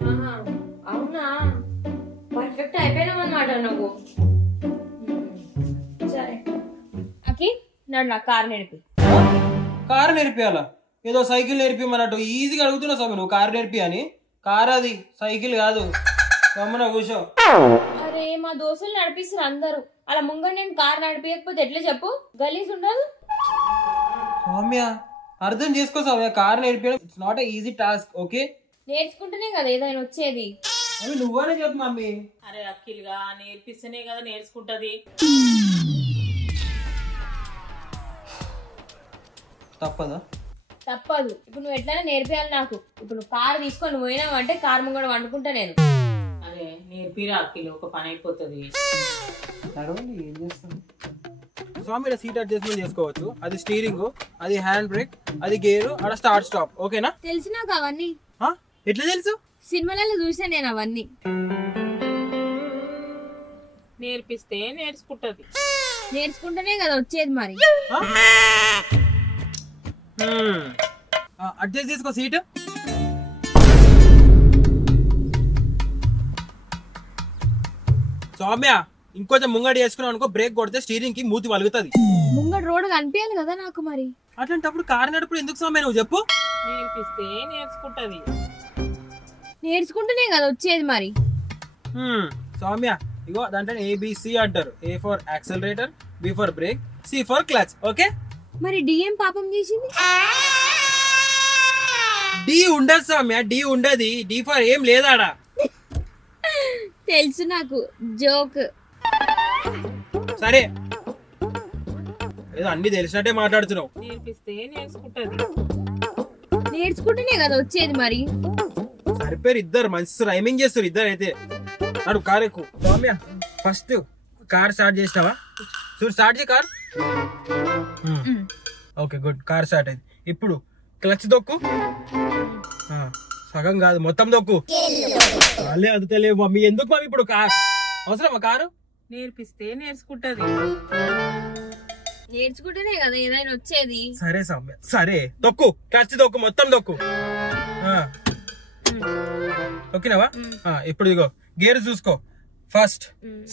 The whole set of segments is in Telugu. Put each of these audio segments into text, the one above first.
అవునా, పర్ఫెక్ట్ అయిపోయినావు అన్నమాట నువ్వు. సరే అకి నాడు నా కారు నేర్పి. కారు నేర్పియాలా? ఏదో సైకిల్ నేర్పిమన్నట్టు ఈజీగా అడుగుతున్నావు స్వామి నువ్వు కారు నేర్పి అని. కారు అది, సైకిల్ కాదు. గమ్మున కూర్చో. అరే మా దోస్తులు నడిపిస్తారు అందరూ, అలా ముంగ నేను కారు నడిపించకపోతే ఎట్లా చెప్పు? గలీజ్ ఉండదు. సౌమ్య అర్థం చేసుకో సౌమ్య, కారు నేర్పించడం it's not a easy task. Okay, నేర్చుకుంటేనే కదా ఏదైనా వచ్చేది. అవి నువ్వనే చెప్పు మమ్మీ. అరే అఖిల్గా నేర్పిస్తేనే కదా నేర్చుకుంటది. తప్పదా? తప్పదు. ఇప్పుడు నువ్వు ఎట్లైనా నేర్పియాలి నాకు. ఇప్పుడు నువ్వు కారు తీసుకొని పోయినావు అంటే కారు ముంగడ వండుకుంటా నేను. అరే నేర్పిరా అఖిల్, ఒక పని అయిపోతుంది. ఏం చేస్తాను స్వామి? సీట్ అడ్జస్ట్మెంట్ చేసుకోవచ్చు. అది స్టీరింగ్, అది హ్యాండ్ బ్రేక్, అది గేరు, అక్కడ స్టార్ట్ స్టాప్. ఓకేనా? తెలిసి నాకు అవన్నీ. ఎట్లా తెలుసు? సినిమాలలో చూసా నేను అవన్నీ. నేర్పిస్తే నేర్చుకుంటది. నేర్చుకుంటేనే కదా వచ్చేది మరి. అడ్జస్ట్ చేసుకో సీట్. సౌమ్య ఇంకొంచెం ముంగడి చేసుకున్నావు అనుకో, బ్రేక్ కొడితే స్టీరింగ్ కి మూతి వలుగుతుంది. ముంగడ రోడ్ కనిపించాలి కదా నాకు మరి. అట్లాంటప్పుడు కారు నడుపుడు ఎందుకు సౌమ్య నువ్వు చెప్పు? నేర్పిస్తే నేర్చుకుంటది. నేర్చుకుంటేనే కదా వచ్చేది మరి. సౌమ్య ఇగో దాంట్లో ఏబిసి అంటారు. A for accelerator, B for brake, C for clutch. Okay, మరి డిఎం పాపం చేసింది. డి ఉండదు సౌమ్య, డి ఉండదు. డి ఫర్ ఏం లేదాడా? తెలుసు నాకు, జోక్. సరే ఏదో అన్ని తెలిసినట్టే మాట్లాడుతున్నావు. నేర్పిస్తే నేర్చుకుంటది. నేర్చుకుంటేనే కదా వచ్చేది మరి. సరిపోయారు ఇద్దరు, మంచి రైమింగ్ చేస్తారు ఇద్దరు. అయితే అడు కార్ ఎక్కువ. సౌమ్య ఫస్ట్ కార్ స్టార్ట్ చేసినావా? చూడు, స్టార్ట్ చేయి car. Okay good, car start అయింది. ఇప్పుడు క్లచ్ దొక్కు. సగం కాదు, మొత్తం దొక్కు. అలే అది తెలియదు మమ్మీ. ఎందుకు మమ్మీ ఇప్పుడు అవసరమా కారు? నేర్పిస్తే నేర్చుకుంటది. నేర్చుకుంటేనే కదా ఏదైనా వచ్చేది. సరే సౌమ్య, సరే దొక్కు, క్లచ్ దొక్కు, మొత్తం దొక్కు. ఓకేనావా? ఇప్పుడు ఇదిగో గేర్ చూసుకో. First,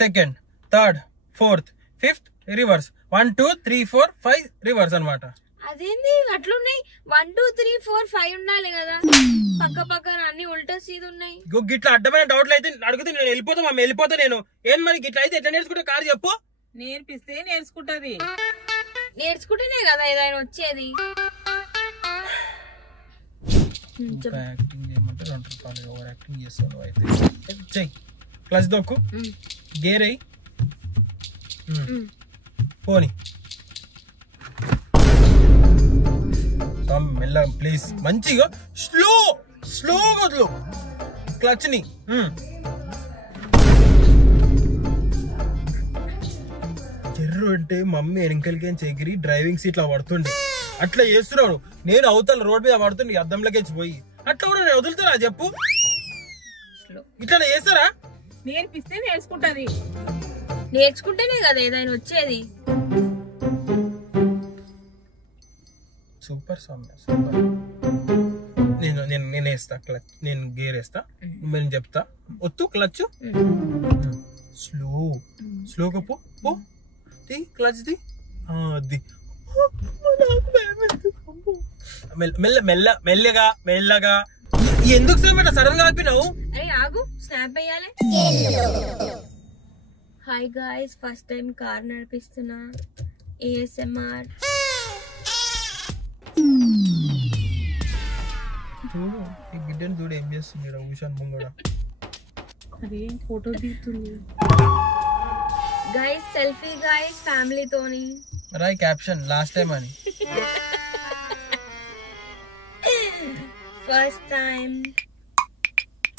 second, third, fourth, fifth, reverse. 1 2 3 4 5 reverse అన్నమాట. అదేంది అట్లున్నాయి? 1 2 3 4 5 ఉండాలి కదా. పక్క పక్కన అన్ని ఉల్టా సీద ఉన్నాయి. గిట్లా అడ్డమైన డౌట్లు అయితే అడిగితే నేను వెళ్ళిపోతా మమ్మీ, వెళ్ళిపోతా నేను. ఏం మరి గిట్లా అయితే ఎట్లా నేర్చుకుంటే కారు చెప్పు? నేర్పిస్తే నేర్చుకుంటది. నేర్చుకుంటేనే కదా ఏదైనా వచ్చేది. యాక్టింగ్ చేయమంటే 2 రూపాయలు ఓవర్ యాక్టింగ్ చేస్తాను. అయితే చెయ్యి, క్లచ్ దొక్కు, గేర్ అయ్యి పోనీ. మెల్ల ప్లీజ్, మంచిగా స్లో వదులు క్లచ్ ని. చెర్రు అంటే మమ్మీ వెనకలికి ఎగిరి డ్రైవింగ్ సీట్ లా పడుతుండే. అట్లా చేస్తున్నాడు. నేను అవతల రోడ్ మీద పడుతుంది అద్దంలోకి పోయి. అట్లా కూడా నేను వదులుతారా చెప్పు? ఇట్లా చేస్తారా? నేర్పిస్తే నేర్చుకుంటది. నేర్చుకుంటేనే కదా ఏదైనా వచ్చేది. Super Soumya, super. నేను వేస్తా క్లచ్, నేను గేర్ వేస్తా, నేను చెప్తా. ఒత్తు క్లచ్, స్లోగా పో, క్లచ్ ది. అది మెల్లగా. ఎందుకు సౌమ్య సడన్ గా ఆపినావు? అరే ఆగు, స్నాప్ వేయాలి. Hi guys, first time car నడిపిస్తున్నా. ASMR. చూడు ఈ బిడ్డని చూడు ఏం చేస్తుంది ఊషాన్ ముంగడ. అరే ఫోటో తీస్తుంది. గైస్ సెల్ఫీ గైస్ ఫ్యామిలీతోని. రాయ్ క్యాప్షన్ లాస్ట్ టైం అని. First time.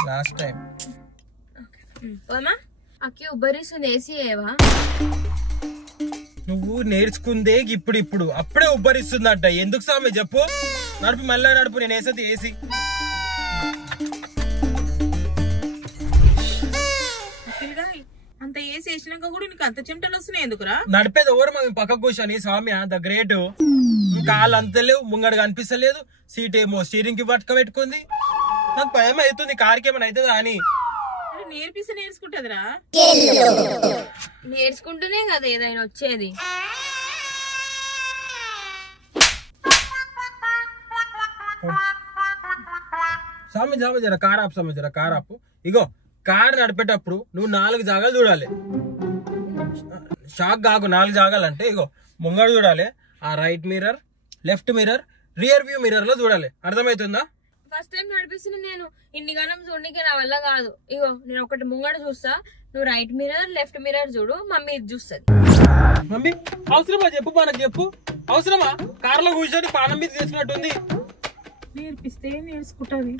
Last time. పోమా అక్కి ఉబ్బరిస్తుంది. ఏసీ ఏవా? నువ్వు నేర్చుకుందే ఇప్పుడు అప్పుడే ఉబ్బరిస్తుందంట. ఎందుకు స్వామి చెప్పు? నడుపు, మళ్ళా నడుపు. నేను వేసేది ఏసీ. అంత ఏసీ వేసినాక కూడా నీకు అంత చెమటలు వస్తున్నాయి ఎందుకురా? నడిపేది ఎవరు మేము పక్కకు కూర్చొని. స్వామి ద గ్రేట్. కాళ్ళు అంత లేవు, ముంగడు కనిపిస్తలేదు. సీట్ ఏమో స్టీరింగ్ కి పట్టుక పెట్టుకుంది. నాకు భయం అవుతుంది కార్కి ఏమైనా అవుతుందా అని. నేర్పిస్తే నేర్చుకుంటదిరా. నేర్చుకుంటూనే కదా ఏదైనా వచ్చేది. స్వామి జామ జర కార్ ఆపు, స్వామి జర కార్ ఆపు. ఇగో కార్ నడిపేటప్పుడు నువ్వు 4 జాగాలు చూడాలి. షాక్ కాకు, 4 జాగాలంటే ఇగో ముంగడు చూడాలి, ఆ right mirror, left mirror, rear view mirror లో చూడాలి. అర్థమవుతుందా? ఫస్ట్ టైం నడిపిస్తున్నా నేను, ఇన్ని గణం చూడడానికి నా వల్ల కాదు. ఇగో నేను ఒకటి ముంగడ చూస్తా, నువ్వు రైట్ మిర్రర్ లెఫ్ట్ మిర్రర్ చూడు, మమ్మీ ఇది చూస్తుంది. మమ్మీ అవసరమా చెప్పు, మనకు చెప్పు అవసరమా? కార్ లో కూర్చొని పానం మీద చేసినట్టుంది. నేర్పిస్తే నేర్చుకుంటది.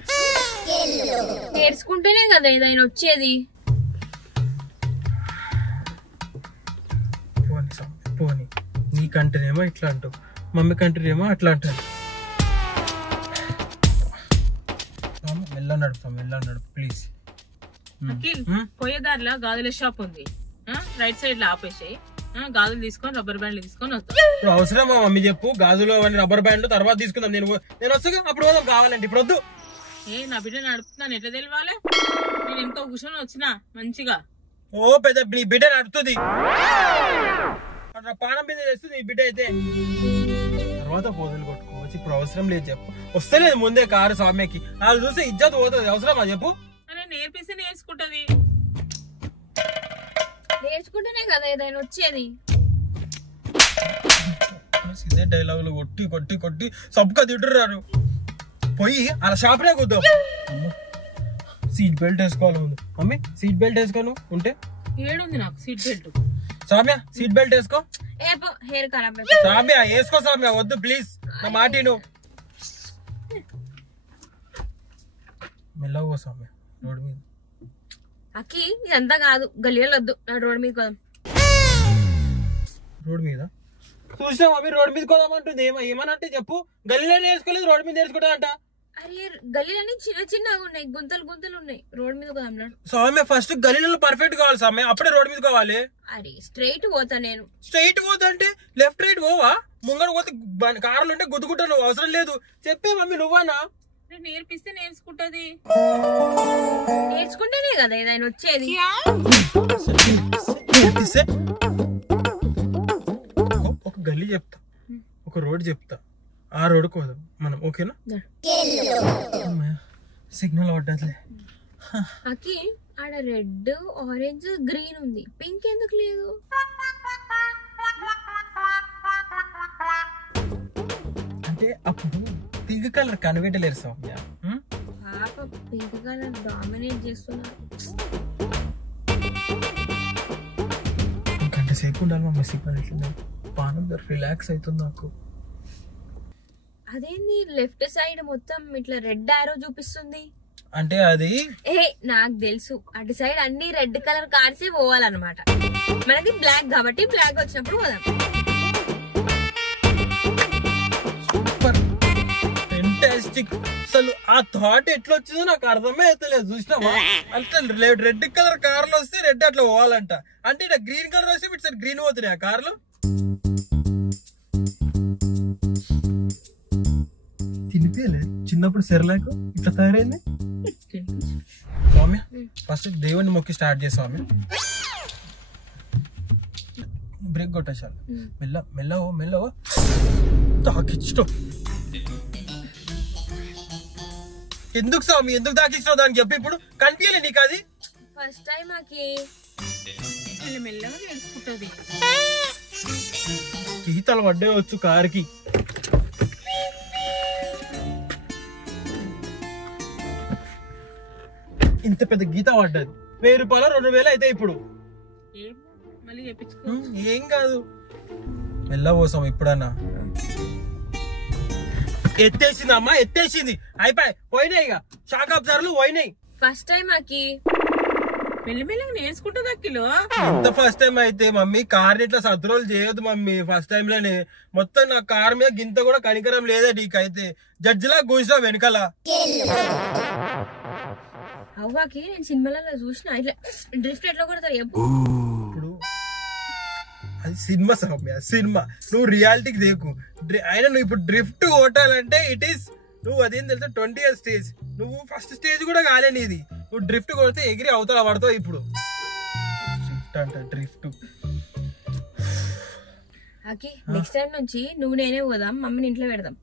నేర్చుకుంటేనే కదా ఏదైనా వచ్చేది. పోనీ స్వామి పోనీ, నీకంటేనేమో ఇట్లా అంటావు, మమ్మీ కంటేనేమో అట్లా అంటారు. మెల్ల నడుపు, మెల్ల నడుపు ప్లీజ్. అఖిల్, పోయేదారిలో గాజుల షాప్ ఉంది, రైట్ సైడ్ లో ఆపేసాయి. గాజులు తీసుకొని రబ్బర్ బ్యాండ్లు తీసుకొని వస్తాం. ఇప్పుడు అవసరమా మమ్మీ చెప్పు? గాజులు అవన్నీ రబ్బర్ బ్యాండ్ తర్వాత తీసుకుందాం. నేను వస్తాగా అప్పుడు పోదాం కావాలంటే, ఇప్పుడు వద్దు. నా బిడ్డ నడుపుతున్నాను ఎట్లా తెలియాలి? నేను ఇంకో కూర్చొని వచ్చినా మంచిగా. ఓ పెద్ద నీ బిడ్డ నడుపుతుంది, పానం మీద చేస్తుంది నీ బిడ్డ అయితే. తర్వాత పోదులు కొట్టుకోవచ్చు, ఇప్పుడు అవసరం లేదు చెప్పు. వస్తలేదు ముందే కారు స్వామికి, వాళ్ళు చూస్తే ఇజ్జత్ పోతుంది. అవసరమా చెప్పు? నేర్పిస్తే నేర్చుకుంటది. నేర్చుకుంటేనే కదా ఏదైనా వచ్చేది. ఇదే డైలాగులు కొట్టి కొట్టి కొట్టి సబ్కా తింటున్నారు. పోయి అలా షాప్నే కూద్దాం. సీట్ బెల్ట్ వేసుకోవాలి ముందు. మమ్మీ సీట్ బెల్ట్ వేసుకోను ఉంటే. ఏడుంది నాకు seat belt. Soumya seat belt వేసుకో. హెయిర్ ఖరాబ్. సౌమ్య వేసుకో, సౌమ్య వద్దు ప్లీజ్, నా మాటిను. మెల్లగా సౌమ్య రోడ్ మీద. అక్కి ఇదంతా కాదు, గలియాలు వద్దు, నా రోడ్ మీద కోదాం. రోడ్ మీద చూసినా మమ్మీ రోడ్ మీద కోదామంటుంది. ఏమనంటే చెప్పు, గల్లీలో నేర్చుకోలేదు రోడ్ మీద నేర్చుకుంటా. అరే గల్లీలన్నీ చిన్న చిన్నగా ఉన్నాయి, గుంతలు గుంతలు ఉన్నాయి, రోడ్ మీద కోదాం. సౌమ్య ఫస్ట్ గల్లీలో పర్ఫెక్ట్ కావాలి సౌమ్య, అప్పుడే రోడ్ మీద కావాలి. అరే స్ట్రైట్ పోతా నేను. స్ట్రైట్ పోతా అంటే లెఫ్ట్ రైట్ పోవా? ముంగడు పోతే కార్లు ఉంటే గుద్దుకుంటా, నువ్వు అవసరం లేదు. చెప్పే మమ్మీ నువ్వానా? నేర్పిస్తే నేర్చుకుంటది. నేర్చుకుంటేనే కదా ఏదైనా వచ్చేది. ఒక గల్లీ చెప్తా, ఒక రోడ్ చెప్తా, ఆ రోడ్ కోదాం మనం, ఓకేనా? సిగ్నల్ పడ్డదిలే. అక్కి ఆడ రెడ్ ఆరెంజ్ గ్రీన్ ఉంది, పింక్ ఎందుకు లేదు? అంటే అప్పుడు పింక్ కలర్ కనిపెట్టలేరు సౌమ్య. పాప పింక్ కలర్ డామినేట్ చేస్తున్నారు. ఇంకంటే సేపు ఉండాలి మా మెస్సీ పని, పానం రిలాక్స్ అవుతుంది నాకు. అదేంది లెఫ్ట్ సైడ్ మొత్తం ఇట్లా రెడ్ ఆరో చూపిస్తుంది? అంటే అది నాకు తెలుసు, అటు సైడ్ అన్ని రెడ్ కలర్ కార్సే పోవాలన్నమాట. మనది బ్లాక్ కాబట్టి బ్లాక్ వచ్చినప్పుడు పోదాం. Super fantastic. అసలు ఆ థాట్ ఎట్లా వచ్చిందో నాకు అర్థమే అవుతలేదు. చూసినావా, అంటే రెడ్ కలర్ కార్లు వస్తే రెడ్ అట్లా పోవాలంట, అంటే ఇట్లా గ్రీన్ కలర్ వస్తే ఇటు సైడ్ గ్రీన్ పోతున్నాయి ఆ కార్లు. తినిపియలే చిన్నప్పుడు సెర్లాకు ఇట్లా తయారైంది. స్వామి ఫస్ట్ దేవుని మొక్కి స్టార్ట్ చేసి స్వామి, బ్రేక్ కొట్టేసాను. మెల్లవో మెల్లవో తాకిచ్చో. ఎందుకు స్వామి ఎందుకు తాకిచ్చినావు దానికి చెప్పి, ఇప్పుడు కనిపించలే నీకు అది? ఫస్ట్ టైం మాకి మెల్లగా నేర్చుకుంటది. గీతలు పడ్డే వచ్చు కారుకి. ఇంత పెద్ద గీత పడ్డది, 1000 రూపాయలు 2000 అయితే ఇప్పుడు. ఏం కాదు, మెల్ల పోసాం. ఇప్పుడన్నా ఎత్తేసింది అమ్మా, ఎత్తేసింది, అయిపోయి పోయినాయి, ఇక షాక్ అబ్జర్వర్లు పోయినాయి. ఫస్ట్ టైం మాకి మెల్లమెల్లగా నేర్చుకుంటది అక్కిలో. ఎంత ఫస్ట్ టైం అయితే మమ్మీ కార్ ఇట్లా సద్రోలు చేయొద్దు మమ్మీ. ఫస్ట్ టైం లోనే మొత్తం నా కార్ మీద గింత కూడా కనికరం లేదా నీకైతే. జడ్జిలా కూర్చున్నావు వెనకాల. అవ్వాకి నేను సినిమాలలో చూసిన ఇట్లా డ్రిఫ్ట్ ఎట్లా కొడతారు ఇప్పుడు. అది సినిమా సౌమ్య, సినిమా. నువ్వు రియాలిటీకి దేకు. అయినా నువ్వు ఇప్పుడు డ్రిఫ్ట్ కొట్టాలంటే ఇట్ ఈస్ నువ్వు అదేం తెలుసా 20th స్టేజ్. నువ్వు ఫస్ట్ స్టేజ్ కూడా కాలే నీది. నువ్వు డ్రిఫ్ట్ కొడితే ఎగిరి అవతల పడతావు ఇప్పుడు. డ్రిఫ్ట్ అంట డ్రిఫ్ట్. అకి నెక్స్ట్ టైం నుంచి నువ్వు నేనే పోదాం, మమ్మీని ఇంట్లో పెడదాం.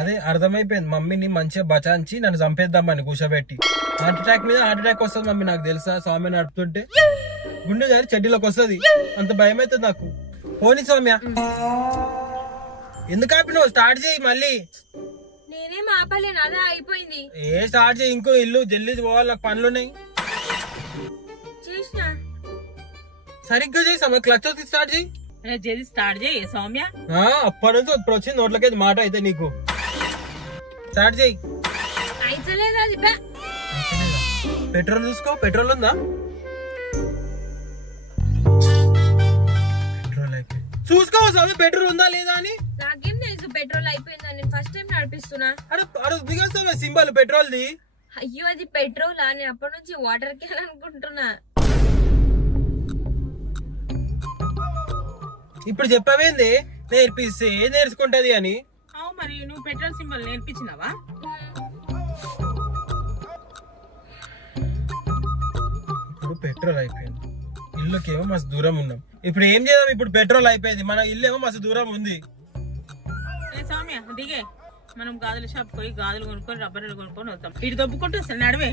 అదే అర్థమైపోయింది. మమ్మీని మంచిగా బచాంచి నన్ను చంపేద్దామని కూర్చోబెట్టి. హార్ట్ అటాక్ మీద హార్ట్ అటాక్ వస్తుంది మమ్మీ, నాకు తెలుసా. స్వామి నడుపుతుంటే గుండె జారి చెడ్డీలోకి వస్తుంది, అంత భయం అవుతుంది నాకు. పోనీ సౌమ్య, ఎందుకు ఆపినావు? స్టార్ట్ చేయి మళ్ళీ. నేనేం ఆపలేను, అదే అయిపోయింది. స్టార్ట్ చేయి, ఇంకో ఇల్లు జల్దీ పోవాలి, నాకు పనులున్నాయి. చేసిన సరిగ్గా చేయి సౌమ్య, క్లచ్ వచ్చి స్టార్ట్ చేయి. స్టార్ట్ చేయి సౌమ్య. అప్పటి నుంచి ఇప్పుడు వచ్చింది నోట్లకి మాట అయితే నీకు. స్టార్ట్ చేయి. అయితలేదు అది. పెట్రోల్ చూసుకో, పెట్రోల్ ఉందా? పెట్రోల్ అయిపోయింది. చూసుకో సౌమ్య పెట్రోల్ ఉందా లేదా అని. నాకేం తెలుసు పెట్రోల్ అయిపోయిందా, నేను ఫస్ట్ టైం నడిపిస్తున్నా. అరే దిగేస్తావా సింబల్ పెట్రోల్ ది? అయ్యో అది పెట్రోల్ అని అప్పటి నుంచి వాటర్ క్యాన్ అనుకుంటున్నా. ఇప్పుడు చెప్పవేంది నేర్పిస్తే నేర్చుకుంటది అని. మరి నువ్వు పెట్రోల్ సింబల్ నేర్పించినావా? ఇప్పుడు పెట్రోల్ అయిపోయింది, ఇల్లుకేమో మస్తు దూరం ఉన్నాం. ఇప్పుడు ఏం చేద్దాం? ఇప్పుడు పెట్రోల్ అయిపోయింది, మన ఇల్లు ఏమో మస్తు దూరం ఉంది. సౌమ్య దిగే, మనం గాజుల షాప్ పోయి గాజులు కొనుక్కొని రబ్బర్లు కొనుక్కొని వస్తాం. ఇటు దొబ్బుకుంటూ వస్తాను, నడివే.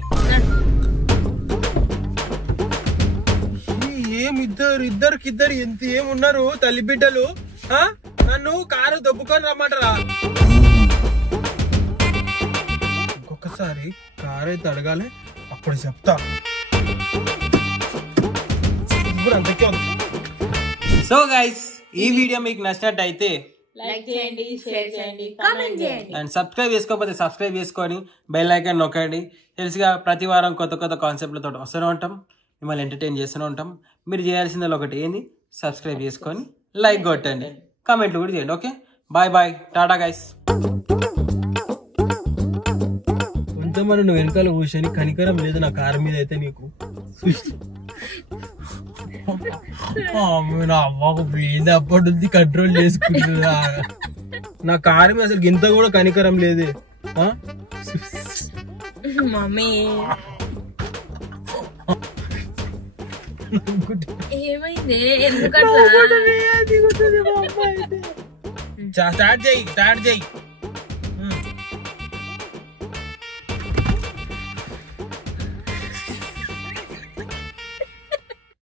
ఇద్దరికిద్దరు ఎంత ఏమున్నారు తల్లి బిడ్డలు. నన్ను కారు దొబ్బుకొని రమ్మంటారా? ఇంకొకసారి కారు అయితే అడగాలి, అప్పుడు చెప్తా. ఇప్పుడు అంతకే ఉంది. సో గైస్, ఈ వీడియో మీకు నచ్చినట్టయితే లైక్ చేయండి, షేర్ చేయండి, కామెంట్ చేయండి. అండ్ సబ్స్క్రైబ్ చేసుకోకపోతే సబ్స్క్రైబ్ చేసుకొని బెల్ ఐకాన్ నొక్కండి. తెలుసుగా ప్రతి వారం కొత్త కొత్త కాన్సెప్ట్లతో వస్తూనే ఉంటాం, మిమ్మల్ని ఎంటర్టైన్ చేస్తూనే ఉంటాం. మీరు చేయాల్సింది ఒకటి ఏంది, సబ్స్క్రైబ్ చేసుకొని లైక్ కొట్టండి, కామెంట్లు కూడా చేయండి. Okay, bye bye, ta-ta guys. కొంతమంది నువ్వు వెనకాల కూర్చొని కనికరం లేదు నా కారు మీద అయితే నీకు. నా అమ్మకు పోయింది, అప్పటి నుంచి కంట్రోల్ చేసుకుంటున్నా. నా కారు మీద అసలు గింత కూడా కనికరం లేదు. మమ్మీ ఏమైంది, ఎందుకట్లా? స్టార్ట్ చేయి.